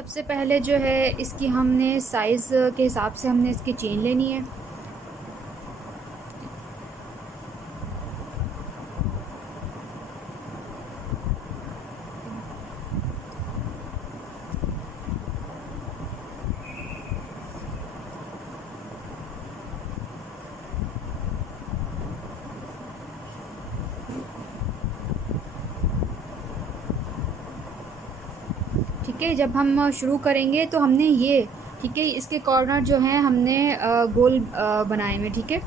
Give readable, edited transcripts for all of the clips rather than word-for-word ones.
सबसे पहले जो है इसकी हमने साइज़ के हिसाब से हमने इसकी चेन लेनी है। ठीक है, जब हम शुरू करेंगे तो हमने ये, ठीक है, इसके कॉर्नर जो हैं हमने गोल बनाए हुए, ठीक है।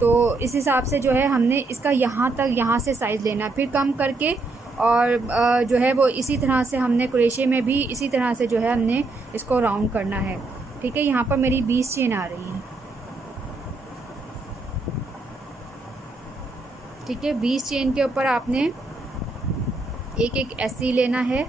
तो इस हिसाब से जो है हमने इसका यहाँ तक, यहाँ से साइज़ लेना, फिर कम करके और जो है वो इसी तरह से हमने क्रोशे में भी इसी तरह से जो है हमने इसको राउंड करना है। ठीक है, यहाँ पर मेरी 20 चेन आ रही है। ठीक है, 20 चेन के ऊपर आपने एक एक ऐसे लेना है।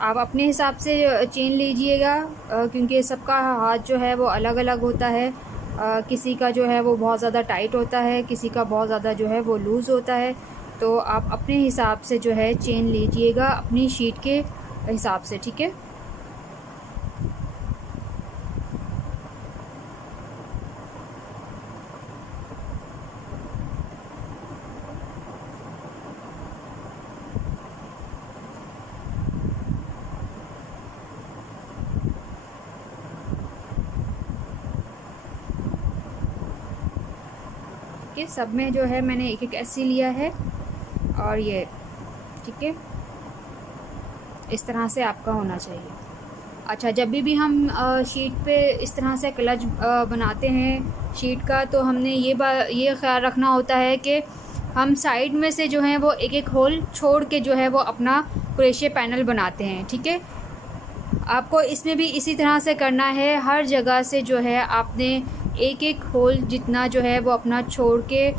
आप अपने हिसाब से चेन लीजिएगा, क्योंकि सबका हाथ जो है वो अलग अलग होता है। किसी का जो है वो बहुत ज़्यादा टाइट होता है, किसी का बहुत ज़्यादा जो है वो लूज़ होता है। तो आप अपने हिसाब से जो है चेन लीजिएगा अपनी शीट के हिसाब से। ठीक है, कि सब में जो है मैंने एक एक ऐसे लिया है और ये, ठीक है, इस तरह से आपका होना चाहिए। अच्छा, जब भी हम शीट पे इस तरह से क्लच बनाते हैं शीट का, तो हमने ये ख्याल रखना होता है कि हम साइड में से जो है वो एक एक होल छोड़ के जो है वो अपना क्रोशे पैनल बनाते हैं। ठीक है, आपको इसमें भी इसी तरह से करना है। हर जगह से जो है आपने एक एक होल जितना जो है वो अपना छोड़ के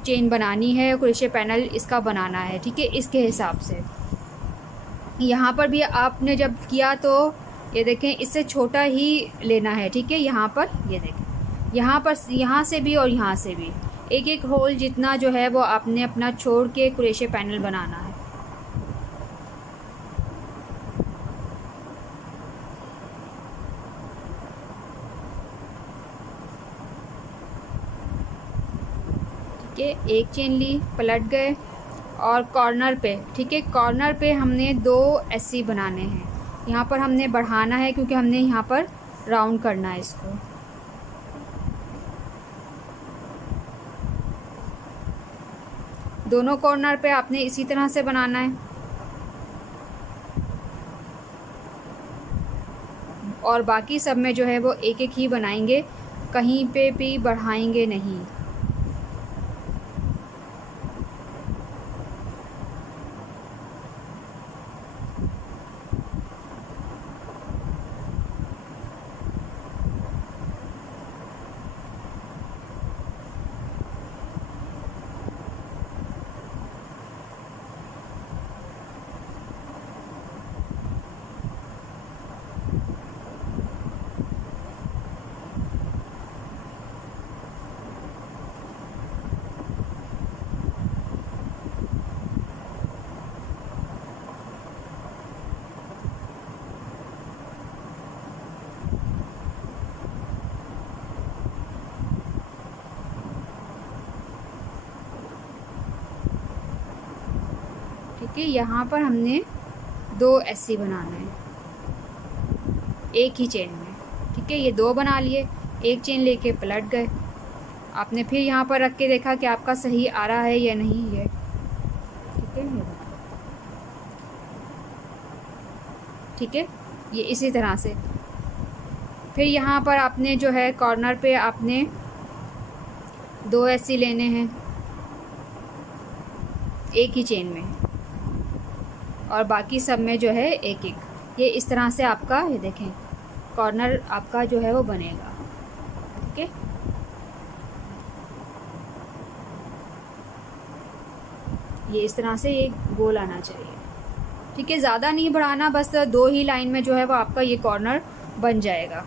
चेन बनानी है, क्रोशे पैनल इसका बनाना है। ठीक है, इसके हिसाब से यहाँ पर भी आपने जब किया तो ये देखें इससे छोटा ही लेना है। ठीक है, यहाँ पर ये देखें, यहाँ पर यहाँ से भी और यहाँ से भी एक एक होल जितना जो है वो आपने अपना छोड़ के क्रोशे पैनल बनाना है। ठीक है, एक चेन ली, पलट गए और कॉर्नर पे, ठीक है, कॉर्नर पे हमने 2 ऐसे बनाने हैं। यहाँ पर हमने बढ़ाना है क्योंकि हमने यहाँ पर राउंड करना है इसको। दोनों कॉर्नर पे आपने इसी तरह से बनाना है और बाकी सब में जो है वो एक एक ही बनाएंगे, कहीं पे भी बढ़ाएंगे नहीं। ठीक है, यहाँ पर हमने 2 ऐसे बनाना है एक ही चेन में। ठीक है, ये 2 बना लिए, एक चेन लेके पलट गए। आपने फिर यहाँ पर रख के देखा कि आपका सही आ रहा है या नहीं है। ठीक है, ठीक है, ये इसी तरह से फिर यहाँ पर आपने जो है कॉर्नर पे आपने 2 ऐसे लेने हैं एक ही चेन में और बाकी सब में जो है एक एक, ये इस तरह से आपका, ये देखें कॉर्नर आपका जो है वो बनेगा। ठीक है, ये इस तरह से एक गोल आना चाहिए। ठीक है, ज़्यादा नहीं बढ़ाना, बस 2 ही लाइन में जो है वो आपका ये कॉर्नर बन जाएगा।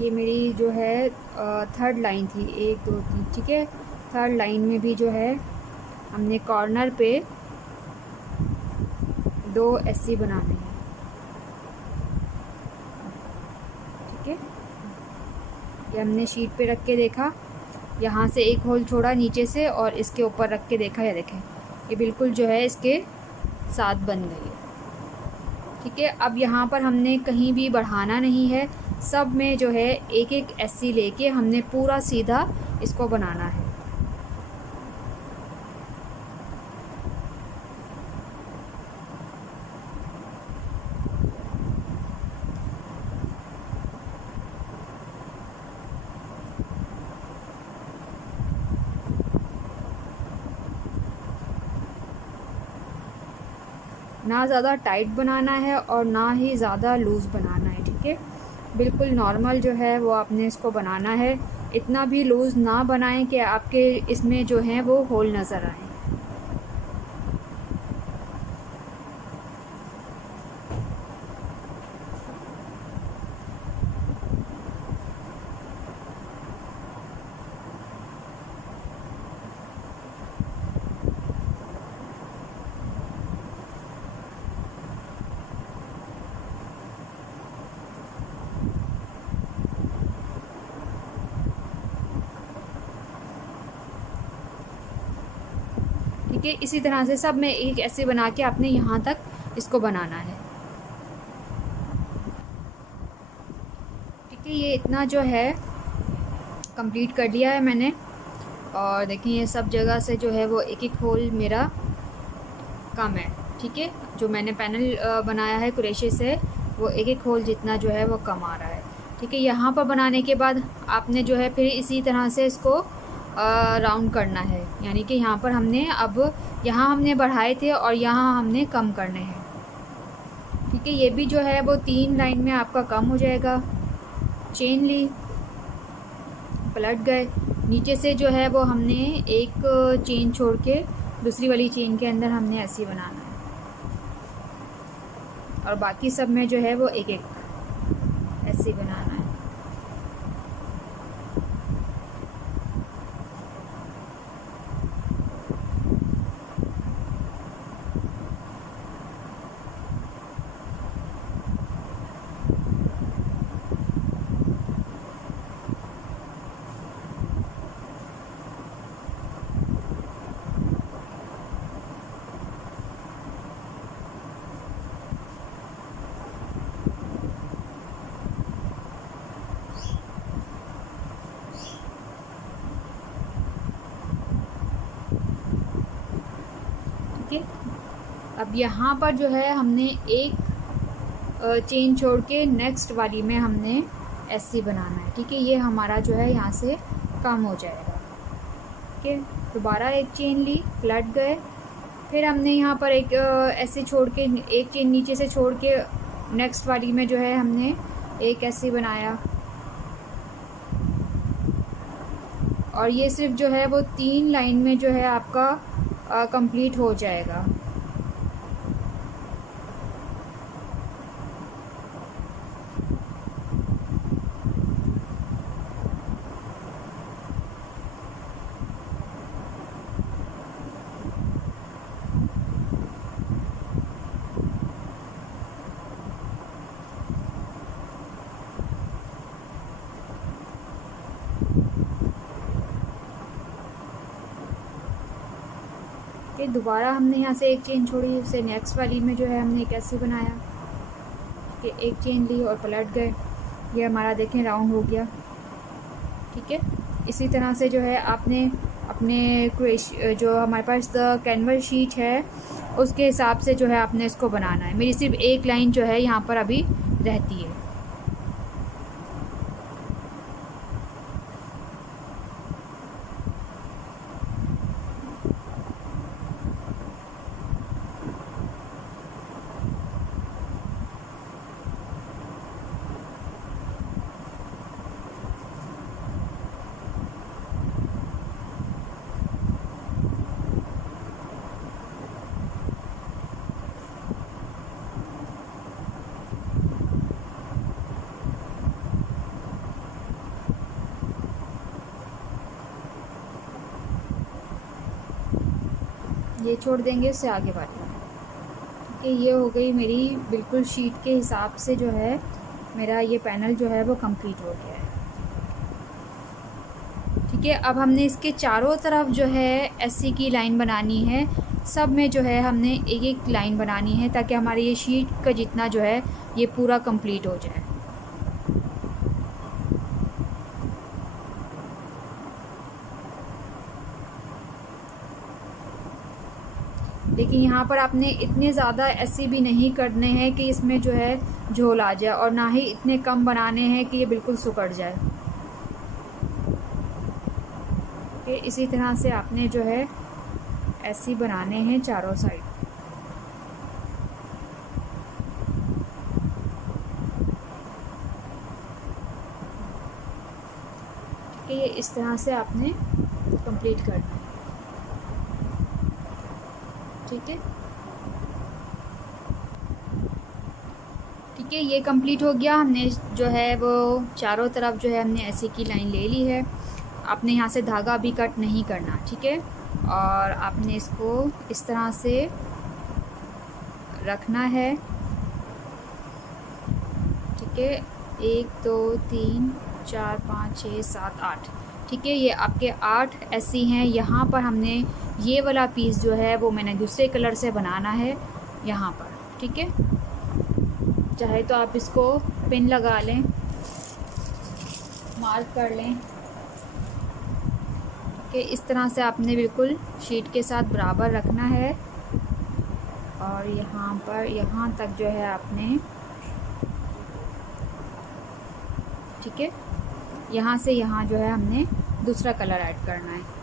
ये मेरी जो है 3rd लाइन थी, 1 2 3। ठीक है, 3rd लाइन में भी जो है हमने कॉर्नर पे 2 ऐसे बनाने हैं। ठीक है, ये हमने शीट पे रख के देखा, यहाँ से एक होल छोड़ा नीचे से और इसके ऊपर रख के देखा, या देखें ये बिल्कुल जो है इसके साथ बन गई है। ठीक है, अब यहाँ पर हमने कहीं भी बढ़ाना नहीं है, सब में जो है एक एक ऐसी लेके हमने पूरा सीधा इसको बनाना है। ना ज़्यादा टाइट बनाना है और ना ही ज़्यादा लूज़ बनाना है। ठीक है, बिल्कुल नॉर्मल जो है वो आपने इसको बनाना है। इतना भी लूज़ ना बनाएं कि आपके इसमें जो है वो होल नज़र आए। ठीक है, इसी तरह से सब में एक ऐसे बना के आपने यहाँ तक इसको बनाना है। ठीक है, ये इतना जो है कंप्लीट कर लिया है मैंने, और देखिए ये सब जगह से जो है वो एक एक होल मेरा कम है। ठीक है, जो मैंने पैनल बनाया है क्रोशे से वो एक एक होल जितना जो है वो कम आ रहा है। ठीक है, यहाँ पर बनाने के बाद आपने जो है फिर इसी तरह से इसको राउंड करना है, यानी कि यहाँ पर हमने अब यहाँ हमने बढ़ाए थे और यहाँ हमने कम करने हैं। ठीक है, ये भी जो है वो 3 लाइन में आपका कम हो जाएगा। चेन ली, पलट गए, नीचे से जो है वो हमने एक चेन छोड़ के दूसरी वाली चेन के अंदर हमने ऐसे बनाना है, और बाकी सब में जो है वो एक एक ऐसे बनाना है। अब यहाँ पर जो है हमने एक चेन छोड़ के नेक्स्ट वाली में हमने ऐसे बनाना है। ठीक है, ये हमारा जो है यहाँ से कम हो जाएगा। ठीक है, दोबारा एक चेन ली, पलट गए, फिर हमने यहाँ पर एक ऐसे छोड़ के एक चेन नीचे से छोड़ के नेक्स्ट वाली में जो है हमने एक ऐसे बनाया, और ये सिर्फ जो है वो 3 लाइन में जो है आपका कंप्लीट हो जाएगा। दोबारा हमने यहाँ से एक चेन छोड़ी, उसे नेक्स्ट वाली में जो है हमने कैसे बनाया कि एक चेन ली और पलट गए, ये हमारा देखें राउंड हो गया। ठीक है, इसी तरह से जो है आपने अपने जो हमारे पास कैनवस शीट है उसके हिसाब से जो है आपने इसको बनाना है। मेरी सिर्फ एक लाइन जो है यहाँ पर अभी रहती है। ये छोड़ देंगे, उससे आगे बढ़ना है। ठीक है, ये हो गई मेरी बिल्कुल शीट के हिसाब से जो है मेरा ये पैनल जो है वो कंप्लीट हो गया है। ठीक है, अब हमने इसके चारों तरफ जो है ऐसी की लाइन बनानी है। सब में जो है हमने एक एक लाइन बनानी है ताकि हमारी ये शीट का जितना जो है ये पूरा कंप्लीट हो जाए। लेकिन यहाँ पर आपने इतने ज़्यादा ऐसे भी नहीं करने हैं कि इसमें जो है झोल आ जाए, और ना ही इतने कम बनाने हैं कि ये बिल्कुल सुकड़ जाए। कि इसी तरह से आपने जो है ऐसे बनाने हैं चारों साइड। कि ये इस तरह से आपने कंप्लीट करना है। ठीक है, ठीक है, ये कंप्लीट हो गया। हमने जो है वो चारों तरफ जो है हमने ऐसे की लाइन ले ली है। आपने यहाँ से धागा भी कट नहीं करना। ठीक है, और आपने इसको इस तरह से रखना है। ठीक है, 1 2 3 4 5 6 7 8। ठीक है, ये आपके 8 ऐसी हैं। यहाँ पर हमने ये वाला पीस जो है वो मैंने दूसरे कलर से बनाना है यहाँ पर। ठीक है, चाहे तो आप इसको पिन लगा लें, मार्क कर लें। कि इस तरह से आपने बिल्कुल शीट के साथ बराबर रखना है, और यहाँ पर यहाँ तक जो है आपने, ठीक है, यहाँ से यहाँ जो है हमने दूसरा कलर ऐड करना है।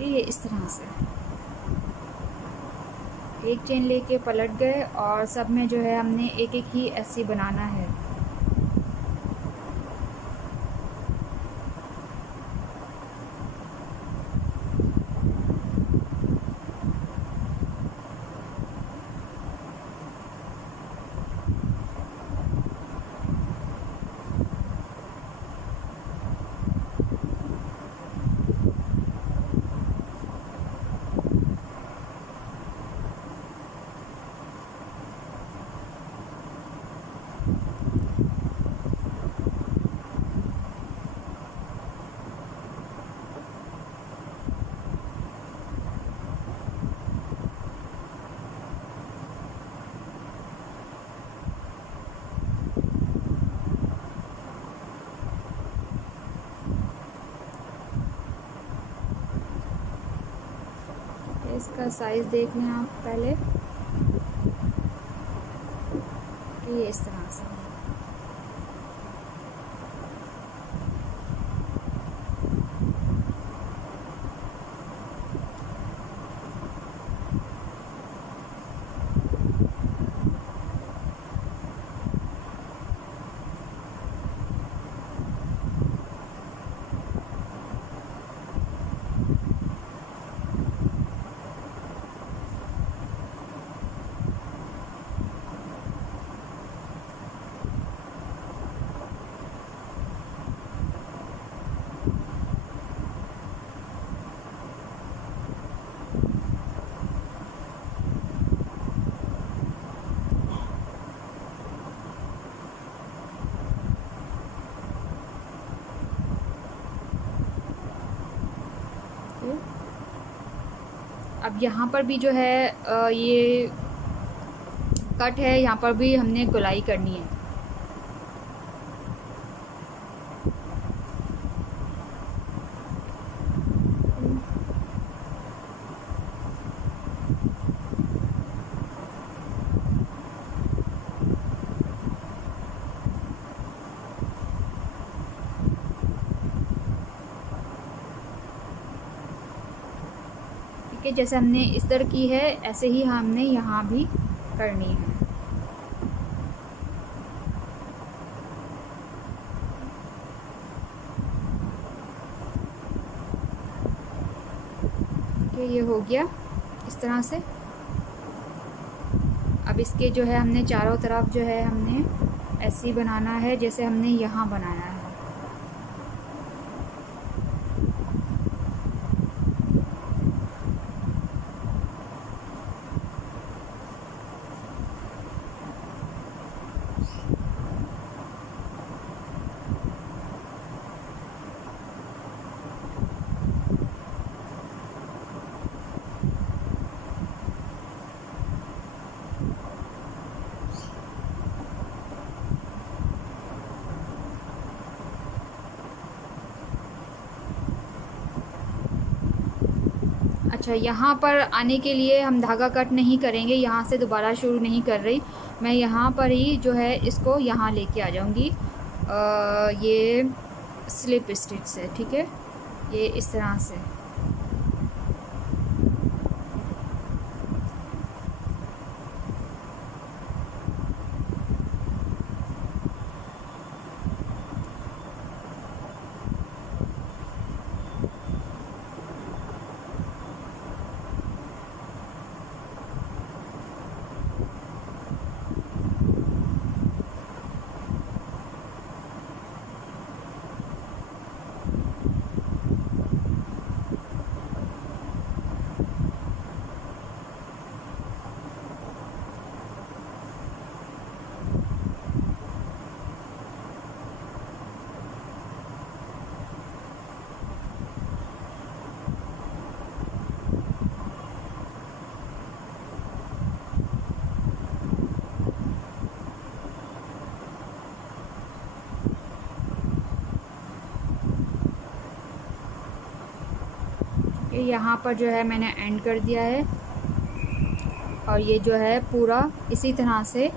एक ये इस तरह से एक चेन लेके पलट गए, और सब में जो है हमने एक एक ही ऐसे बनाना है। इसका साइज़ देख लें आप पहले कि ये इस तरह से। अब यहाँ पर भी जो है ये कट है, यहाँ पर भी हमने गोलाई करनी है। ठीक है, जैसे हमने इस तरह की है ऐसे ही हमने यहाँ भी करनी है। ठीक है, ये हो गया इस तरह से। अब इसके जो है हमने चारों तरफ जो है हमने ऐसे ही बनाना है जैसे हमने यहाँ बनाया है। अच्छा, यहाँ पर आने के लिए हम धागा कट नहीं करेंगे, यहाँ से दोबारा शुरू नहीं कर रही मैं, यहाँ पर ही जो है इसको यहाँ लेके आ जाऊँगी ये स्लिप स्टिच से। ठीक है, ये इस तरह से। यहाँ पर जो है मैंने एंड कर दिया है और ये जो है पूरा इसी तरह से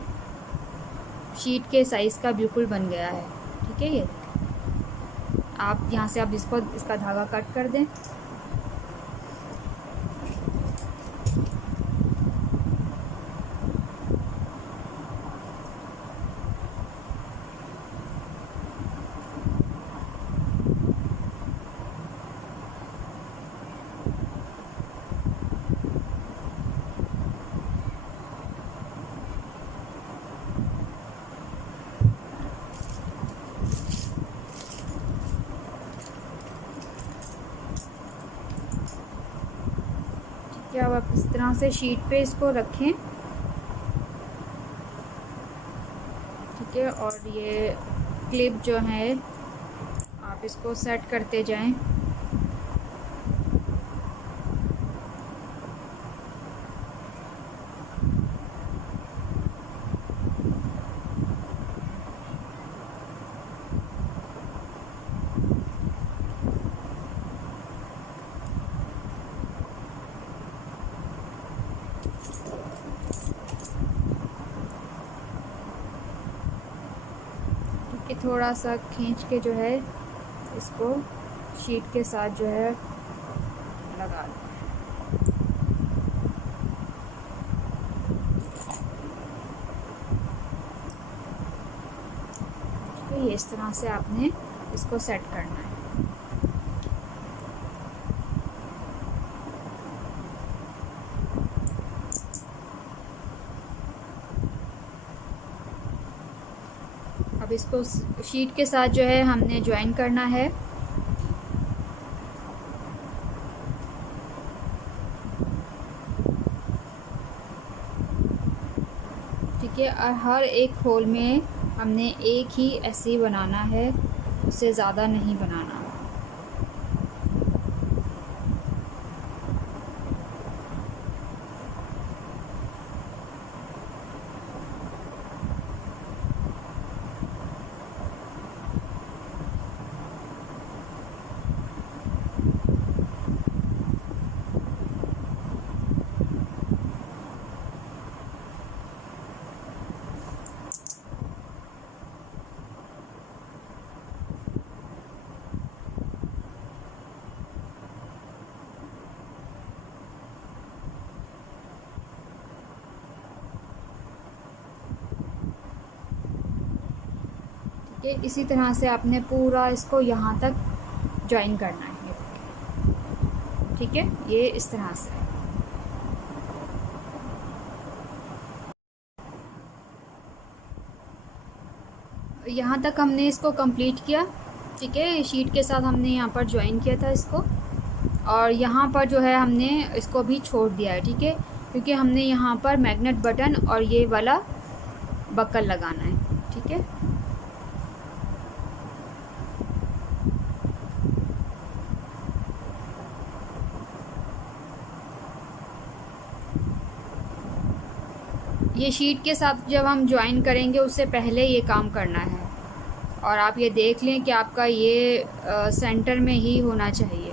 शीट के साइज़ का बिल्कुल बन गया है। ठीक है, ये आप यहाँ से आप इसका धागा कट कर दें। क्या आप इस तरह से शीट पे इसको रखें। ठीक है, और ये क्लिप जो है आप इसको सेट करते जाएं। कि थोड़ा सा खींच के जो है इसको शीट के साथ जो है लगा दें। तो ये इस तरह से आपने इसको सेट करना है। अब इसको शीट के साथ जो है हमने ज्वाइन करना है। ठीक है, और हर एक होल में हमने एक ही ऐसे बनाना है, उससे ज़्यादा नहीं बनाना। कि इसी तरह से आपने पूरा इसको यहाँ तक ज्वाइन करना है। ठीक है, ये इस तरह से। यहाँ तक हमने इसको कंप्लीट किया। ठीक है, शीट के साथ हमने यहाँ पर ज्वाइन किया था इसको, और यहाँ पर जो है हमने इसको भी छोड़ दिया है। ठीक है, क्योंकि हमने यहाँ पर मैग्नेट बटन और ये वाला बक्कल लगाना है। ठीक है, ये शीट के साथ जब हम ज्वाइन करेंगे उससे पहले ये काम करना है। और आप ये देख लें कि आपका ये सेंटर में ही होना चाहिए।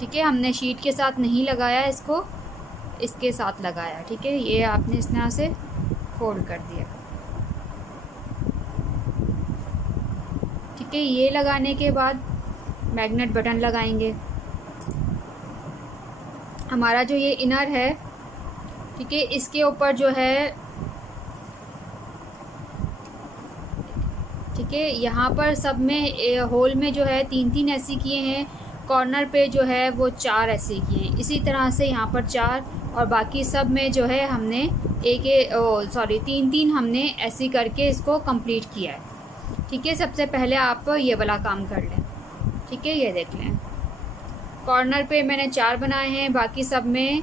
ठीक है, हमने शीट के साथ नहीं लगाया इसको, इसके साथ लगाया। ठीक है, ये आपने इस तरह से फोल्ड कर दिया। ठीक है, ये लगाने के बाद मैग्नेट बटन लगाएंगे। हमारा जो ये इनर है, ठीक है, इसके ऊपर जो है, ठीक है, यहाँ पर सब में होल में जो है 3-3 ऐसे किए हैं, कॉर्नर पे जो है वो 4 ऐसे किए हैं। इसी तरह से यहाँ पर 4, और बाकी सब में जो है हमने 3-3 हमने ऐसे करके इसको कंप्लीट किया है। ठीक है, सबसे पहले आप ये वाला काम कर लें। ठीक है, ये देख लें, कॉर्नर पे मैंने 4 बनाए हैं, बाकी सब में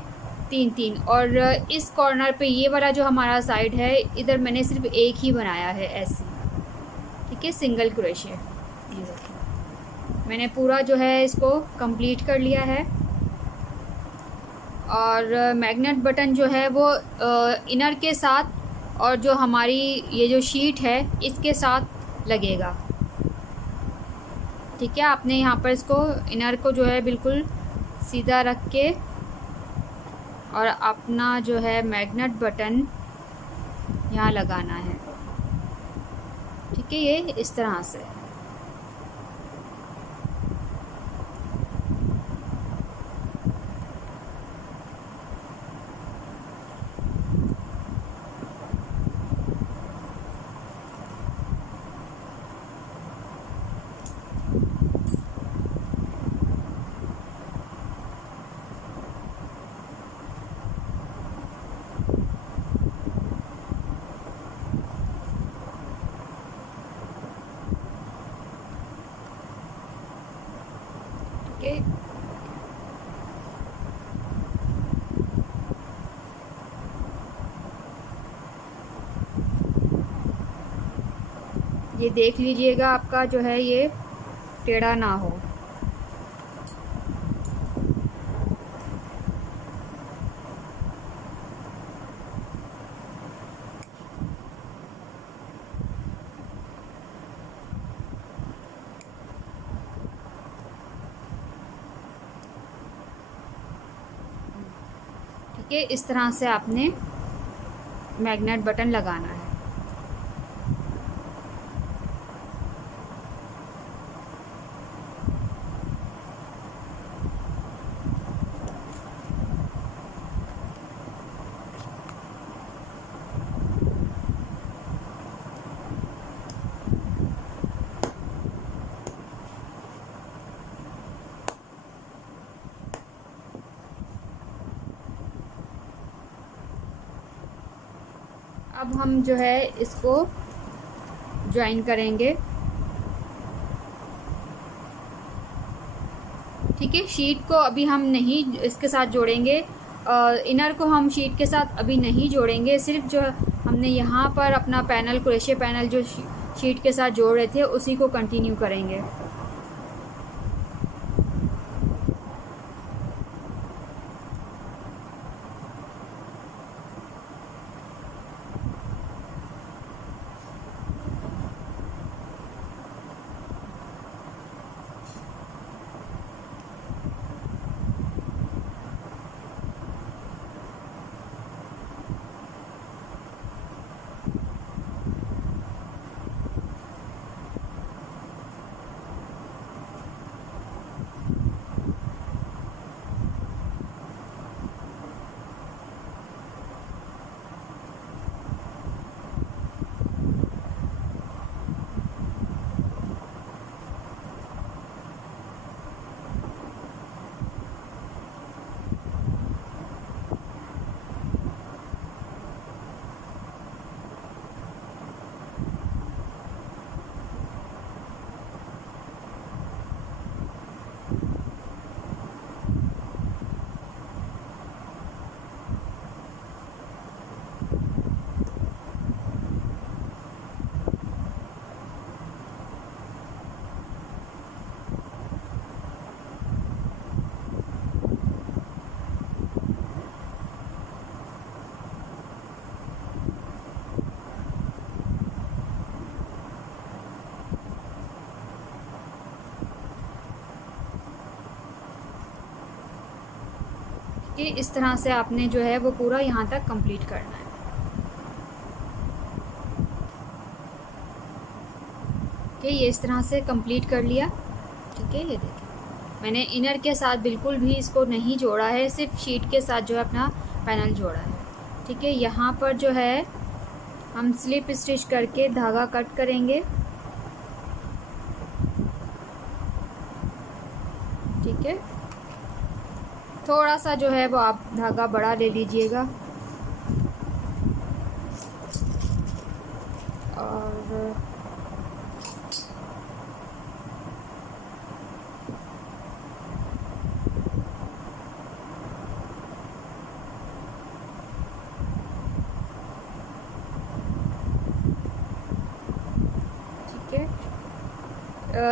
3-3, और इस कॉर्नर पे ये वाला जो हमारा साइड है, इधर मैंने सिर्फ एक ही बनाया है ऐसे। ठीक है, सिंगल क्रोशे। ये देखिए, मैंने पूरा जो है इसको कंप्लीट कर लिया है। और मैग्नेट बटन जो है वो इनर के साथ और जो हमारी ये जो शीट है इसके साथ लगेगा। ठीक है, आपने यहाँ पर इसको इनर को जो है बिल्कुल सीधा रख के और अपना जो है मैग्नेट बटन यहाँ लगाना है। ठीक है, ये इस तरह से। Okay. ये देख लीजिएगा आपका जो है ये टेढ़ा ना हो। ठीक है, इस तरह से आपने मैग्नेट बटन लगाना है। अब हम जो है इसको ज्वाइन करेंगे। ठीक है, शीट को अभी हम नहीं इसके साथ जोड़ेंगे, इनर को हम शीट के साथ अभी नहीं जोड़ेंगे। सिर्फ जो हमने यहाँ पर अपना पैनल, क्रोशे पैनल जो शीट के साथ जोड़ रहे थे उसी को कंटिन्यू करेंगे। ठीक है, इस तरह से आपने जो है वो पूरा यहाँ तक कंप्लीट करना है। ठीक है, ये इस तरह से कंप्लीट कर लिया। ठीक है, ये देखिए मैंने इनर के साथ बिल्कुल भी इसको नहीं जोड़ा है, सिर्फ शीट के साथ जो है अपना पैनल जोड़ा है। ठीक है, यहाँ पर जो है हम स्लिप स्टिच करके धागा कट करेंगे। ठीक है, थोड़ा सा जो है वो आप धागा बड़ा ले लीजिएगा और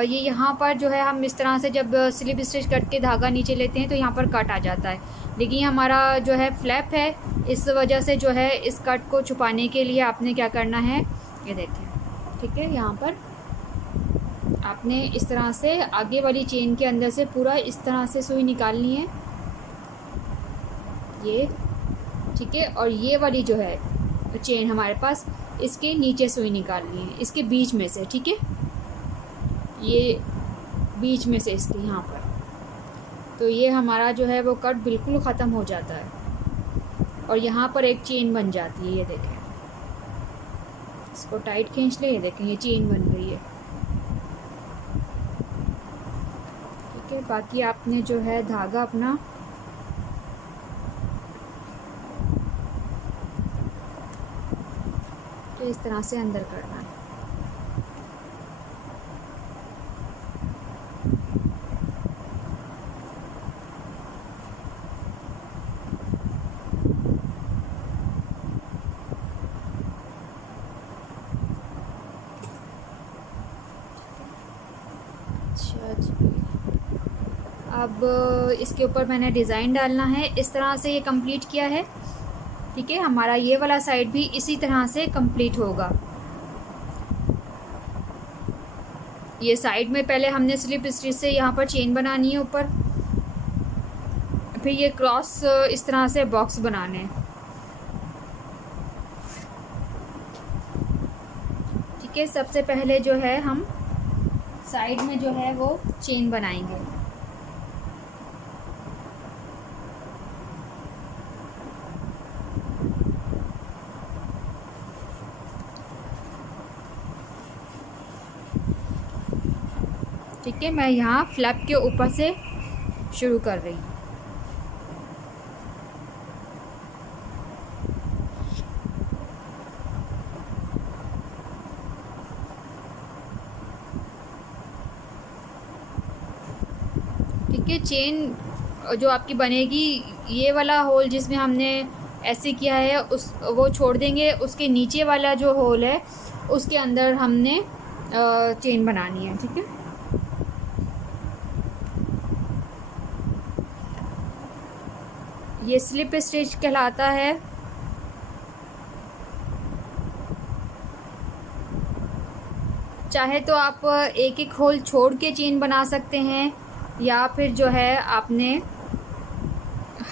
ये यहाँ पर जो है हम इस तरह से जब स्लिप स्टिच करके धागा नीचे लेते हैं तो यहाँ पर कट आ जाता है, लेकिन हमारा जो है फ्लैप है, इस वजह से जो है इस कट को छुपाने के लिए आपने क्या करना है, ये देखें। ठीक है, यहाँ पर आपने इस तरह से आगे वाली चेन के अंदर से पूरा इस तरह से सुई निकालनी है ये। ठीक है, और ये वाली जो है चेन हमारे पास, इसके नीचे सुई निकालनी है, इसके बीच में से। ठीक है, ये बीच में से इसके यहाँ पर, तो ये हमारा जो है वो कट बिल्कुल ख़त्म हो जाता है और यहाँ पर एक चेन बन जाती है। ये देखें, इसको टाइट खींच ले, ये देखें ये चेन बन गई है। ठीक है, बाकी आपने जो है धागा अपना तो इस तरह से अंदर करना है। अच्छा जी, अब इसके ऊपर मैंने डिज़ाइन डालना है। इस तरह से ये कंप्लीट किया है। ठीक है, हमारा ये वाला साइड भी इसी तरह से कंप्लीट होगा। ये साइड में पहले हमने स्लिप स्टिच से यहाँ पर चेन बनानी है ऊपर, फिर ये क्रॉस इस तरह से बॉक्स बनाने हैं। ठीक है, सबसे पहले जो है हम साइड में जो है वो चेन बनाएंगे। ठीक है, मैं यहाँ फ्लैप के ऊपर से शुरू कर रही हूँ। ठीक है, चेन जो आपकी बनेगी, ये वाला होल जिसमें हमने ऐसे किया है उस वो छोड़ देंगे, उसके नीचे वाला जो होल है उसके अंदर हमने चेन बनानी है। ठीक है, ये स्लिप स्टिच कहलाता है। चाहे तो आप एक एक होल छोड़ के चेन बना सकते हैं, या फिर जो है आपने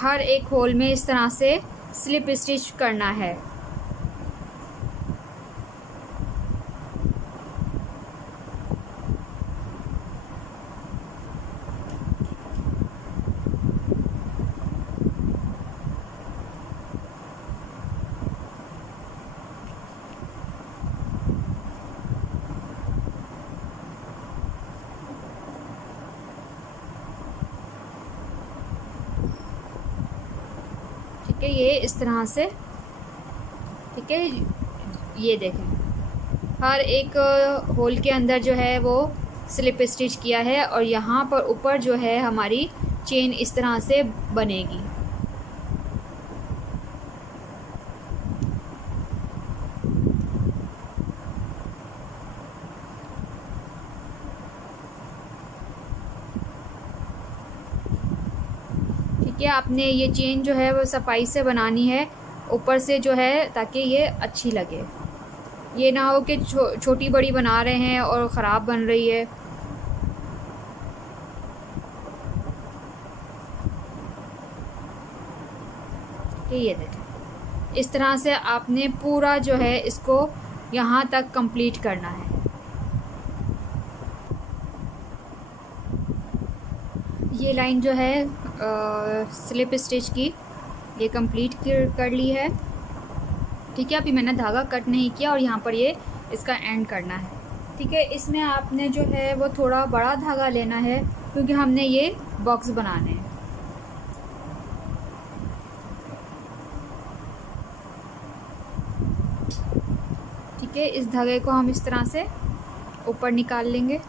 हर एक होल में इस तरह से स्लिप स्टिच करना है। ठीक है, ये इस तरह से। ठीक है, ये देखें हर एक होल के अंदर जो है वो स्लिप स्टिच किया है और यहाँ पर ऊपर जो है हमारी चेन इस तरह से बनेगी। ठीक है, आपने ये चेन जो है वो सफाई से बनानी है ऊपर से जो है, ताकि ये अच्छी लगे। ये ना हो कि छोटी बड़ी बना रहे हैं और ख़राब बन रही है। कि ये देखें, इस तरह से आपने पूरा जो है इसको यहाँ तक कंप्लीट करना है। ये लाइन जो है स्लिप स्टिच की ये कंप्लीट कर ली है। ठीक है, अभी मैंने धागा कट नहीं किया और यहाँ पर ये इसका एंड करना है। ठीक है, इसमें आपने जो है वो थोड़ा बड़ा धागा लेना है क्योंकि हमने ये बॉक्स बनाने हैं। ठीक है, इस धागे को हम इस तरह से ऊपर निकाल लेंगे।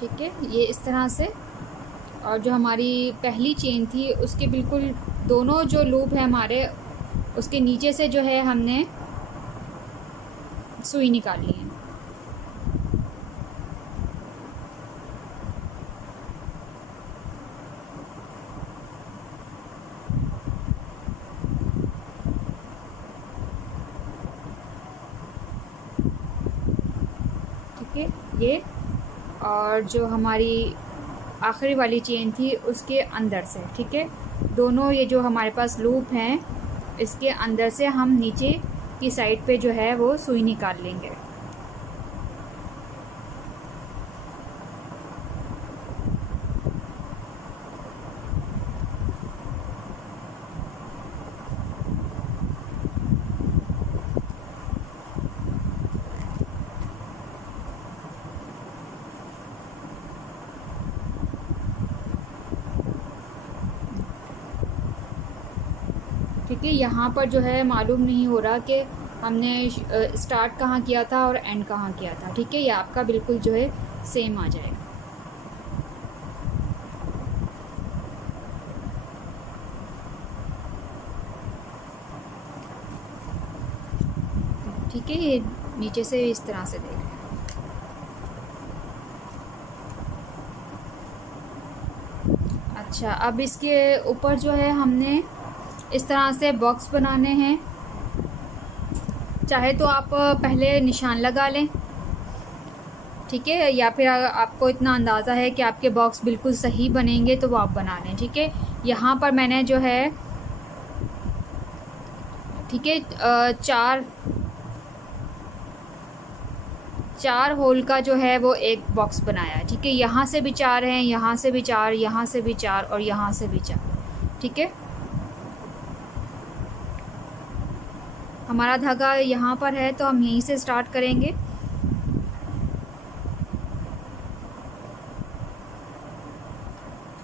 ठीक है, ये इस तरह से। और जो हमारी पहली चेन थी उसके बिल्कुल दोनों जो लूप है हमारे, उसके नीचे से जो है हमने सुई निकाली है। ठीक है, ये और जो हमारी आखिरी वाली चेन थी उसके अंदर से। ठीक है, दोनों ये जो हमारे पास लूप हैं इसके अंदर से हम नीचे की साइड पे जो है वो सुई निकाल लेंगे। ठीक है, यहाँ पर जो है मालूम नहीं हो रहा कि हमने स्टार्ट कहाँ किया था और एंड कहाँ किया था। ठीक है, ये आपका बिल्कुल जो है सेम आ जाएगा। ठीक है, ये नीचे से इस तरह से देख रहे हैं। अच्छा, अब इसके ऊपर जो है हमने इस तरह से बॉक्स बनाने हैं। चाहे तो आप पहले निशान लगा लें, ठीक है, या फिर आपको इतना अंदाज़ा है कि आपके बॉक्स बिल्कुल सही बनेंगे तो वो आप बना लें। ठीक है, यहाँ पर मैंने जो है ठीक है चार होल का जो है वो एक बॉक्स बनाया। ठीक है, यहाँ से भी 4 हैं, यहाँ से भी 4, यहाँ से भी 4 और यहाँ से भी 4। ठीक है, हमारा धागा यहाँ पर है तो हम यहीं से स्टार्ट करेंगे।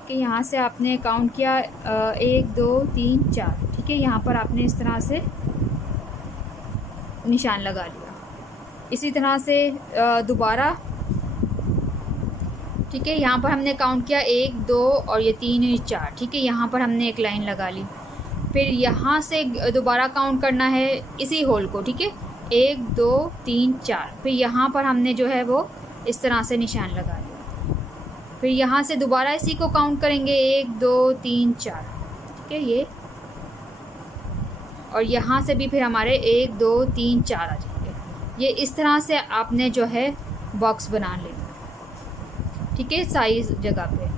कि यहाँ से आपने काउंट किया 1 2 3 4। ठीक है, यहाँ पर आपने इस तरह से निशान लगा लिया। इसी तरह से दोबारा, ठीक है, यहाँ पर हमने काउंट किया 1 2 और ये 3 और 4। ठीक है, यहाँ पर हमने एक लाइन लगा ली। फिर यहाँ से दोबारा काउंट करना है इसी होल को। ठीक है, 1 2 3 4। फिर यहाँ पर हमने जो है वो इस तरह से निशान लगा लिया। फिर यहाँ से दोबारा इसी को काउंट करेंगे 1 2 3 4। ठीक है, ये और यहाँ से भी फिर हमारे 1 2 3 4 आ जाएंगे। ये इस तरह से आपने जो है बॉक्स बना लेना। ठीक है, साइज जगह पे।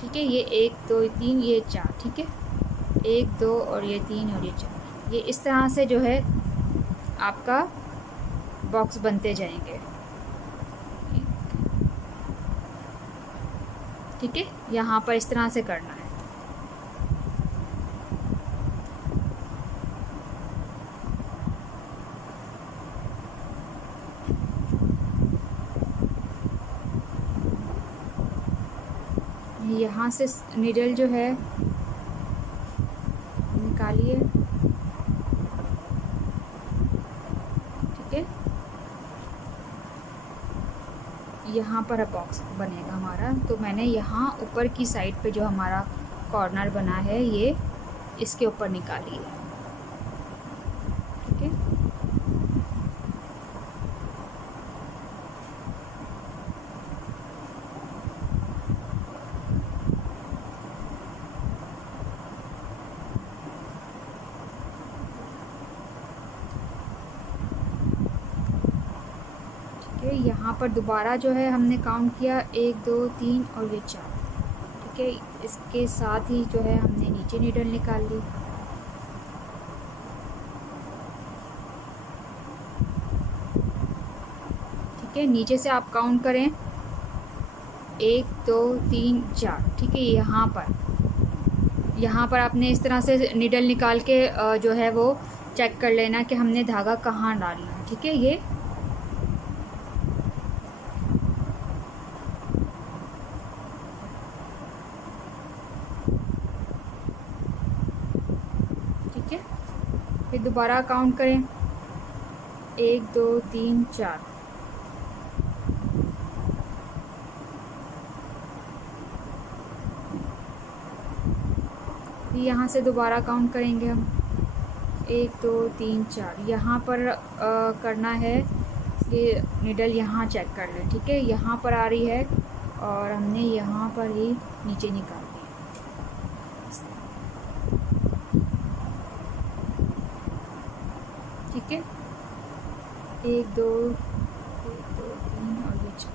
ठीक है, ये 1 2 3 ये 4। ठीक है, 1 2 और ये 3 और ये 4। ये इस तरह से जो है आपका बॉक्स बनते जाएंगे। ठीक है, यहाँ पर इस तरह से करना है। यहाँ से नीडल जो है निकालिए। ठीक है, यहाँ पर बॉक्स बनेगा हमारा। तो मैंने यहाँ ऊपर की साइड पे जो हमारा कॉर्नर बना है ये इसके ऊपर निकाली है। ठीक है, है, यहाँ पर दोबारा जो है हमने काउंट किया 1 2 3 और ये 4। ठीक है, इसके साथ ही जो है हमने नीचे नीडल निकाल ली। ठीक है, नीचे से आप काउंट करें 1 2 3 4। ठीक है, यहाँ पर आपने इस तरह से नीडल निकाल के जो है वो चेक कर लेना कि हमने धागा कहाँ डालना है। ठीक है, ये ठीक है, फिर दोबारा काउंट करें 1 2 3 4। यहाँ से दोबारा काउंट करेंगे हम 1 2 3 4। यहाँ पर करना है ये नीडल यहाँ चेक कर लें। ठीक है, यहाँ पर आ रही है और हमने यहाँ पर ही नीचे निकाल दी। ठीक है, 1 2 3 और ये 4।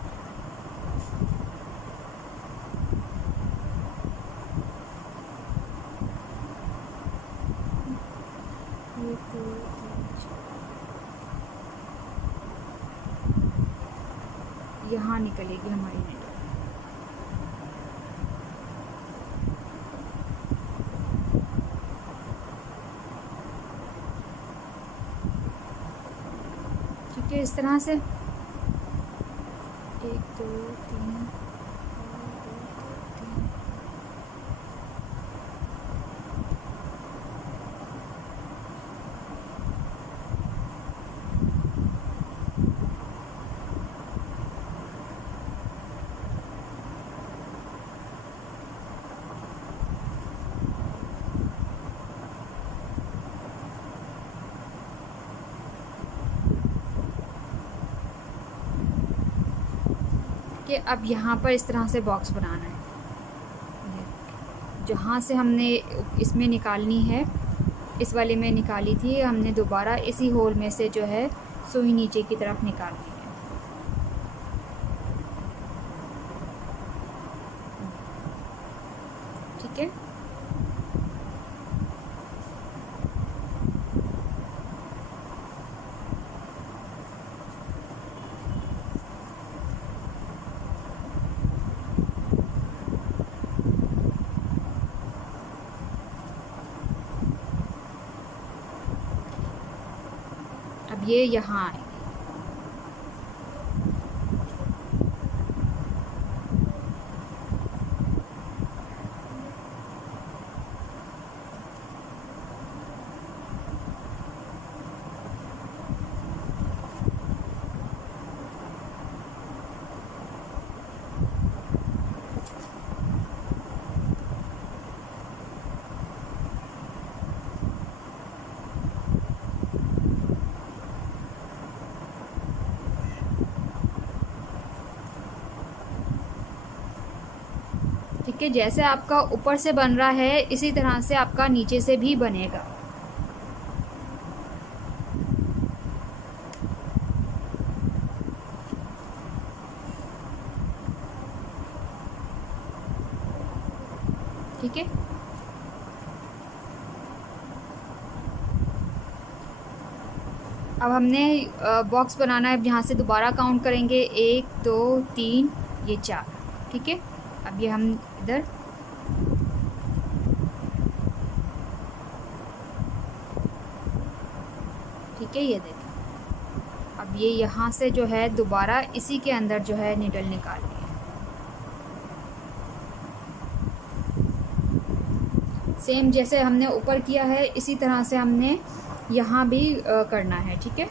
यहाँ निकलेगी हमारी नीडल। ठीक है, इस तरह से 1 2 3 कि अब यहाँ पर इस तरह से बॉक्स बनाना है। जहाँ से हमने इसमें निकालनी है, इस वाले में निकाली थी, हमने दोबारा इसी होल में से जो है सुई नीचे की तरफ निकालनी है। ठीक है, अब ये यहाँ आए। ठीक है, जैसे आपका ऊपर से बन रहा है इसी तरह से आपका नीचे से भी बनेगा। ठीक है, अब हमने बॉक्स बनाना है। यहाँ से दोबारा काउंट करेंगे 1 2 3 ये 4। ठीक है, अब ये हम इधर ठीक है, ये देखें। अब ये यहाँ से जो है दोबारा इसी के अंदर जो है नीडल निकालनी है। सेम जैसे हमने ऊपर किया है इसी तरह से हमने यहाँ भी करना है। ठीक है,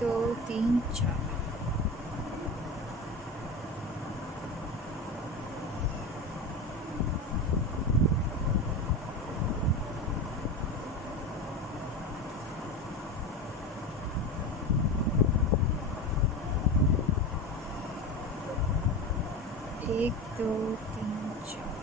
दो तीन चार। एक दो तीन चार।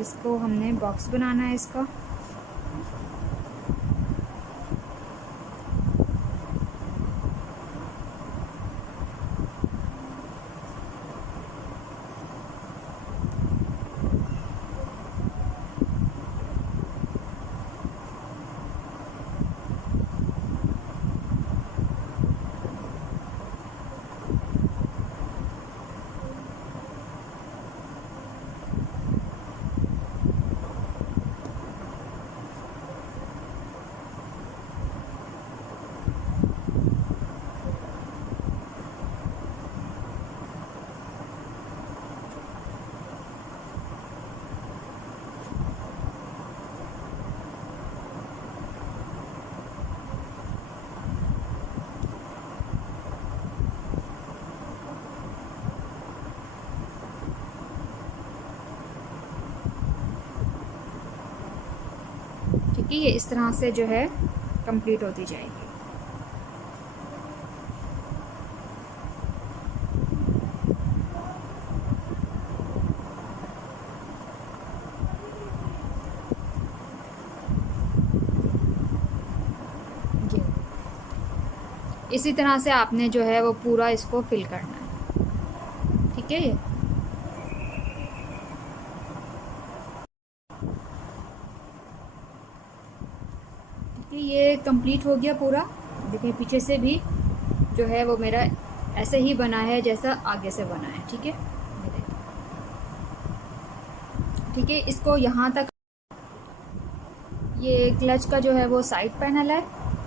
इसको हमने बॉक्स बनाना है इसका। ठीक है, ये इस तरह से जो है कंप्लीट होती जाएगी। ये इसी तरह से आपने जो है वो पूरा इसको फिल करना है। ठीक है, ये कंप्लीट हो गया पूरा। देखिए पीछे से भी जो है वो मेरा ऐसे ही बना है जैसा आगे से बना है। ठीक है, ठीक है, इसको यहाँ तक। ये क्लच का जो है वो साइड पैनल है।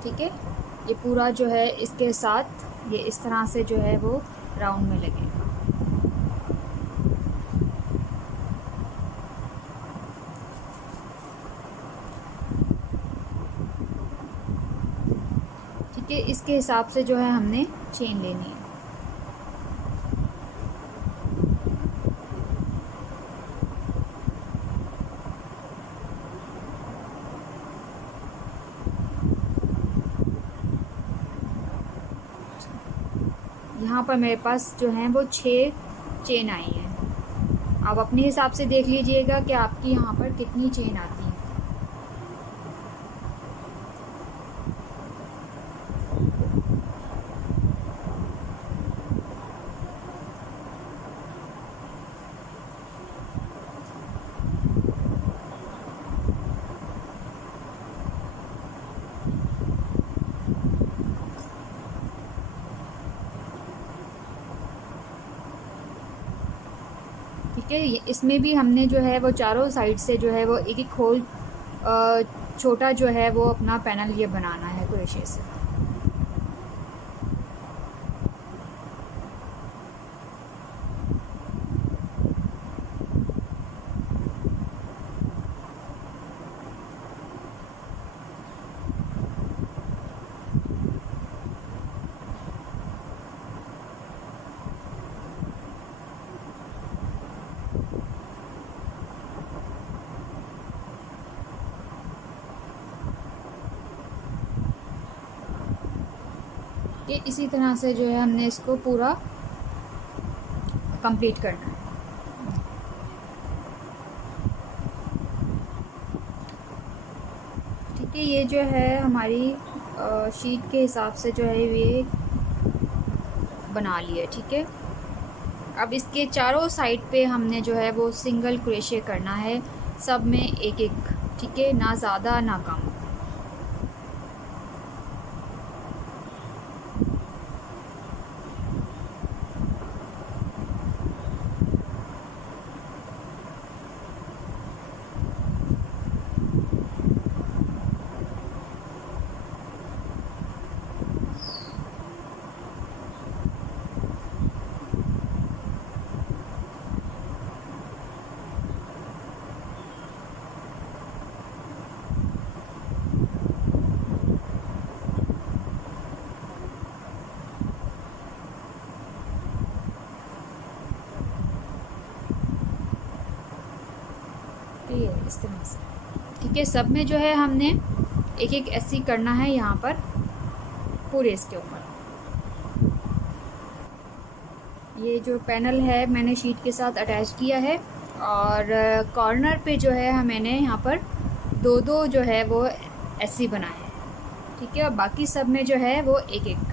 ठीक है, ये पूरा जो है इसके साथ ये इस तरह से जो है वो राउंड में लगेगा। ठीक है, इसके हिसाब से जो है हमने चेन लेनी है। यहाँ पर मेरे पास जो है वो 6 चेन आई हैं। आप अपने हिसाब से देख लीजिएगा कि आपकी यहाँ पर कितनी चेन आती है। ठीक है, इसमें भी हमने जो है वो चारों साइड से जो है वो एक एक होल छोटा जो है वो अपना पैनल ये बनाना है क्रोशे से। ये इसी तरह से जो है हमने इसको पूरा कंप्लीट करना है। ठीक है, ये जो है हमारी शीट के हिसाब से जो है ये बना लिया। ठीक है, अब इसके चारों साइड पे हमने जो है वो सिंगल क्रोशे करना है, सब में एक एक ठीक है, ना ज़्यादा ना कम। ये इस तरह से, ठीक है। सब में जो है हमने एक एक ऐसे करना है यहाँ पर पूरे इसके ऊपर। ये जो पैनल है मैंने शीट के साथ अटैच किया है, और कॉर्नर पे जो है मैंने यहाँ पर दो दो जो है वो ऐसे बनाए हैं, ठीक है। और बाकी सब में जो है वो एक एक।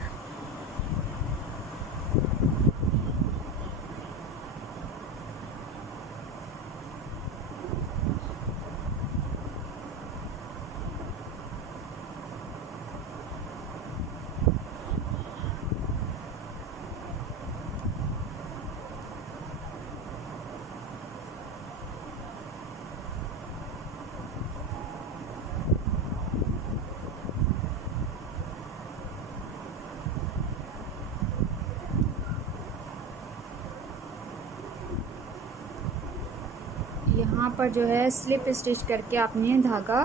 यहाँ पर जो है स्लिप स्टिच करके आपने धागा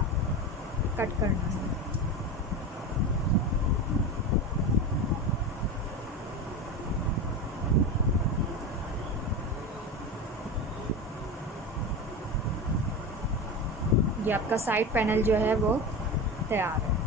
कट करना है। ये आपका साइड पैनल जो है वो तैयार है।